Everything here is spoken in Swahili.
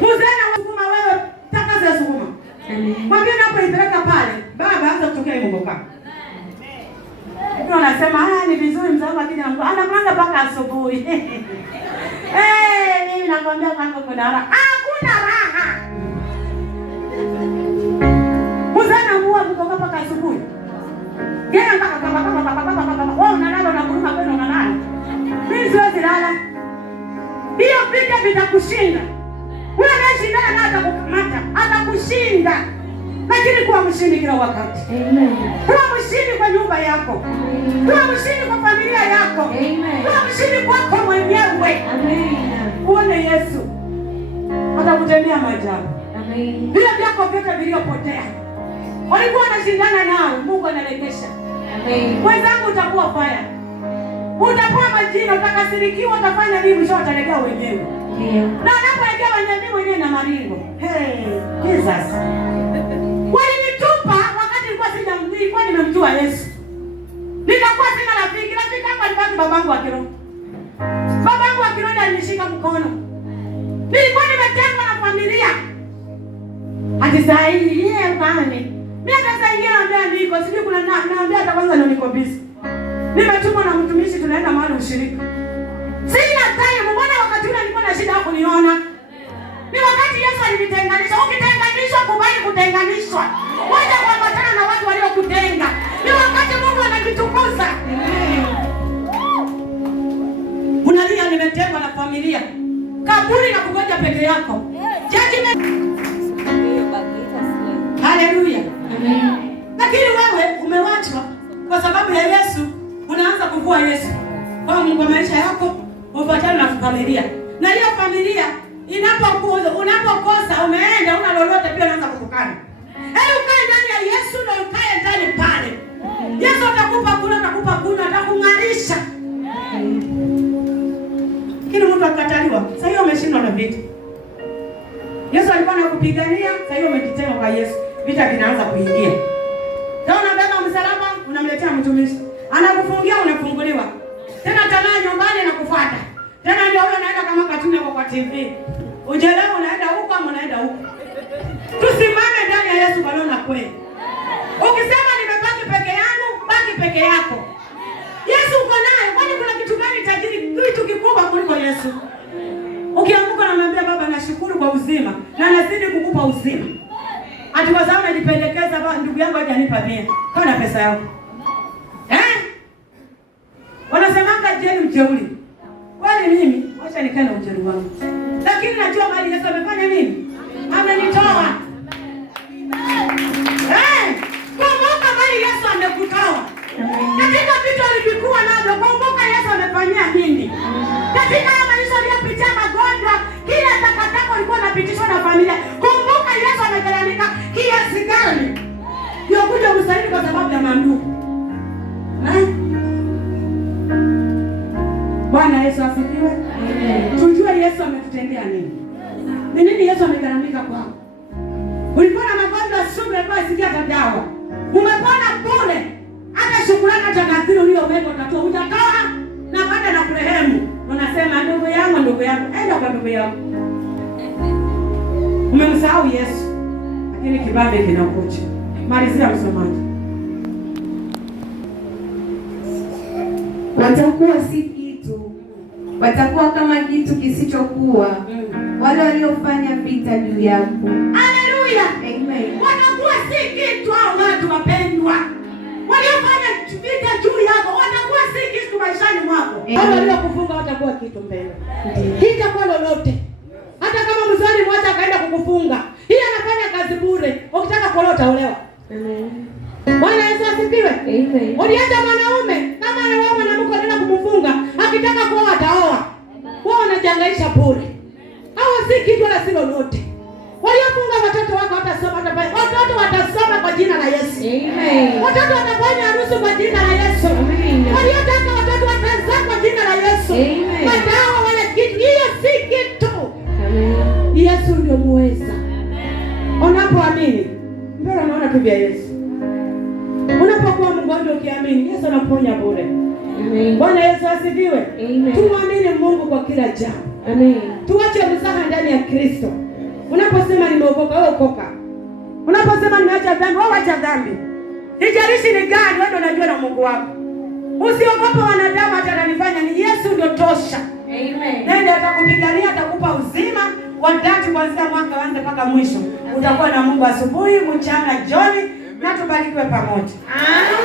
Mzee na sukuma wewe takaza sukuma. Mwambie napoipeleka pale, baba anza kutokea Mungoka. Ndio anasema ni vizuri mzee wangu akija anamwanga mpaka asubuhi. Mimi nakwambia kwangu kuna raha. Hakuna raha. Mzee anamuua Mungoka mpaka asubuhi. Yeye mpaka wewe unalala na kuruma kwenu unalala. Mimi siwezi lala. Hiyo vita vitakushinda. Wewe unashindana na atakukamata, atakushinda. Lakini kuwa mshindi kila wakati. Amen. Kuwa mshindi kwa nyumba yako. Amen. Kuwa mshindi kwa familia yako. Amen. Kuwa mshindi kwako mwenyewe. Amen. Uone Yesu atakutendea maajabu. Amen. Vile vyako vyote vilivyopotea. Walikuwa wanashindana nao, Mungu analekesha. Amen. Mwenzangu utakuwa faya. Utakuwa majina, utakasirikiwa, utafanya nini mwisho utalegea wenyewe. Ndio. Na unapolegea wenyewe mwenyewe na maringo. Jesus. Walinitupa wakati nilikuwa sijamjui, kwa nimemjua Yesu. Nikakuwa sina rafiki yangu alikuwa babangu wa kiroho. Babangu wa kiroho alinishika mkono. Nilikuwa nimetengwa na familia. Hadi saa hii yeye ngani. Mimi sasa ingia naambia niko, sijui kuna naambia hata kwanza ndio niko busy. Nimetumwa na mtumishi tunaenda mahali ushirika. Sina time, mbona wakati ule nilikuwa na shida hapo niona. Ni wakati Yesu alinitenganisha. Ukitenganishwa kubali kutenganishwa. Wacha kuambatana na watu waliokutenga. Ni wakati Mungu anakitukuza. Unalia nimetengwa na familia. Kaburi na kugoja peke yako. Haleluya. Amen. Lakini wewe umewachwa kwa sababu ya Yesu, unaanza kuvua Yesu kwa maisha yako, ufuatane na familia. Na hiyo familia unapokosa umeenda una lolote pia unaanza kutukana. Ukae ndani ya Yesu na ukae ndani pale. Yesu atakupa kuna atakung'arisha. Kile mtu akataliwa, sasa hiyo umeshindwa na vita. Yesu alikuwa anakupigania, sasa hiyo umejitenga kwa Yesu. Vita vinaanza kuingia. Sasa unabeba msalaba, unamletea mtumishi. Anakufungia unafunguliwa. Tena tamaa nyumbani anakufuata. Tena ndio wewe unaenda kama katuni kwa TV. Ujelewa unaenda huko ama unaenda huko. Tusimame ndani ya Yesu bado na kweli. Ukisema nimebaki peke yangu, baki peke yako. Yesu uko naye, kwani kuna kitu gani tajiri, kitu kikubwa kuliko Yesu? Ukiamka unamwambia Baba nashukuru kwa uzima na nazidi kukupa uzima. Ati kwa sababu najipendekeza baba ndugu yangu hajanipa mia. Kwa na pesa yako. Wanasemanga jeni mjeuri. Kwani mimi acha nikae na ujeuri wangu. Lakini najua mali Yesu amefanya nini? Amenitoa. Kumbuka mali Yesu amekutoa. Katika vitu alivyokuwa navyo, kumbuka Yesu amefanyia nini? Katika maisha aliyopitia magonjwa, kila takataka alikuwa anapitishwa na familia. Kumbuka Yesu amegharamika kiasi gani? Ndio kuja kusaidia kwa sababu ya mandugu. Bwana Yesu asifiwe. Amen. Tujue Yesu ametutendea nini. Ni nini Yesu amegharamika kwako? Ulikuwa na magonjwa sugu ambayo sijata dawa. Umepona bure. Hata shukrani hata kadiri uliyoweka utatoa hujatoa na baada na kurehemu. Unasema ndugu yangu, enda kwa ndugu yako. Umemsahau Yesu. Lakini kibambe kinakuja. Malizia msomaji. Watakuwa si kitu. Watakuwa kama kitu kisichokuwa. Wale waliofanya vita juu yako. Haleluya. Amen. Watakuwa si kitu hao watu wapendwa. Waliofanya vita juu yako watakuwa si kitu maishani mwako. Wale waliokufunga watakuwa kitu mbele. Kija kwa lolote. Hata kama mzani mmoja akaenda kukufunga, hii anafanya kazi bure. Ukitaka kuolewa utaolewa. Amen. Bwana Yesu asifiwe. Amen. Uliacha mwanaume kama wewe mwanamke unaenda kumfunga, akitaka kuoa ataoa. Wewe unajangaisha bure. Hao si kitu wala si lolote. Waliofunga watoto wako watasoma watoto watasoma kwa jina la Yesu. Amen. Watoto watafanya harusi kwa jina la Yesu. Amen. Waliotaka watoto watazaa kwa jina la Yesu. Amen. Madawa wala kitu hiyo si kitu. Amen. Yesu ndio muweza. Unapoamini, mbona unaona tu vya Yesu. Unapokuwa mgonjwa ukiamini, Yesu anaponya bure. Amen. Bwana Yesu asifiwe. Amen. Tuamini Mungu kwa kila jambo. Amen. Tuache mzaha ndani ya Kristo. kuokoka, wewe okoka. Unaposema nimeacha dhambi, wewe acha dhambi. Hijalishi ni gani, wewe ndio unajua na Mungu wako. Usiogope wanadamu, hata ananifanya ni Yesu ndio tosha. Amen. Nende atakupigania, atakupa uzima wa dhati kuanzia mwaka wanze mpaka mwisho. Utakuwa na Mungu asubuhi, mchana, jioni, na tubarikiwe pamoja. Amen.